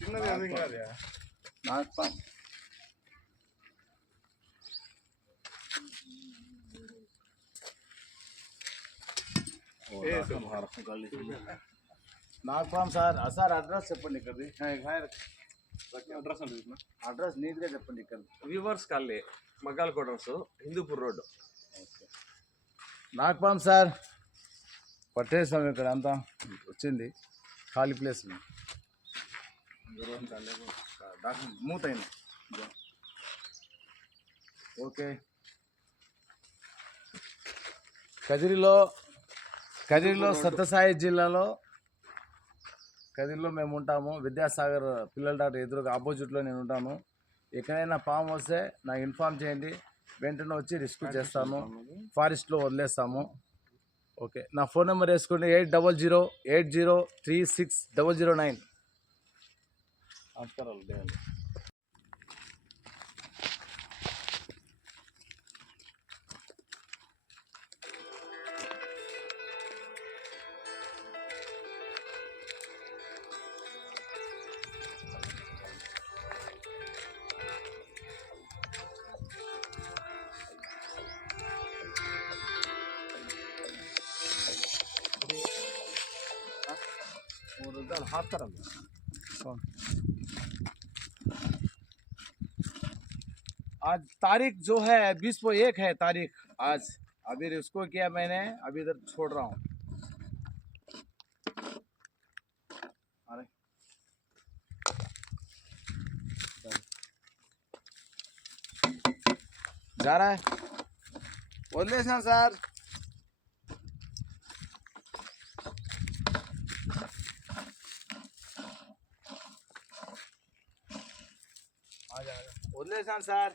చిన్నది అది కాదు నాగపాం సార్ సార్ అడ్రస్ చెప్పండి ఇక్కడిది అడ్రస్ నీట్గా చెప్పండి ఇక్కడ వీవర్స్ కాలనీ మగ్గాల క్వార్టర్స్ హిందూపూర్ రోడ్ నాగపాం సార్ పట్టేసాం ఇక్కడ అంతా వచ్చింది ఖాళీ ప్లేస్ మూతైంది ఓకే కదిరిలో సత్యసాయి జిల్లాలో కదిరిలో మేము ఉంటాము. విద్యాసాగర్ పిల్లల డాక్టర్ ఎదురుగా ఆపోజిట్లో నేను ఉంటాను. ఎక్కడైనా పాము వస్తే నాకు ఇన్ఫామ్ చేయండి, వెంటనే వచ్చి రెస్క్యూ చేస్తాను, ఫారెస్ట్లో వదిలేస్తాము. ఓకే, నా ఫోన్ నెంబర్ వేసుకోండి 8008036009. నమస్కారాలు. हाथ तरफ आज तारीख जो है 20/1 है तारीख आज. अभी उसको किया मैंने, अभी इधर छोड़ रहा हूँ. अरे जा रहा है बोले सर. వదిలేసాను సార్.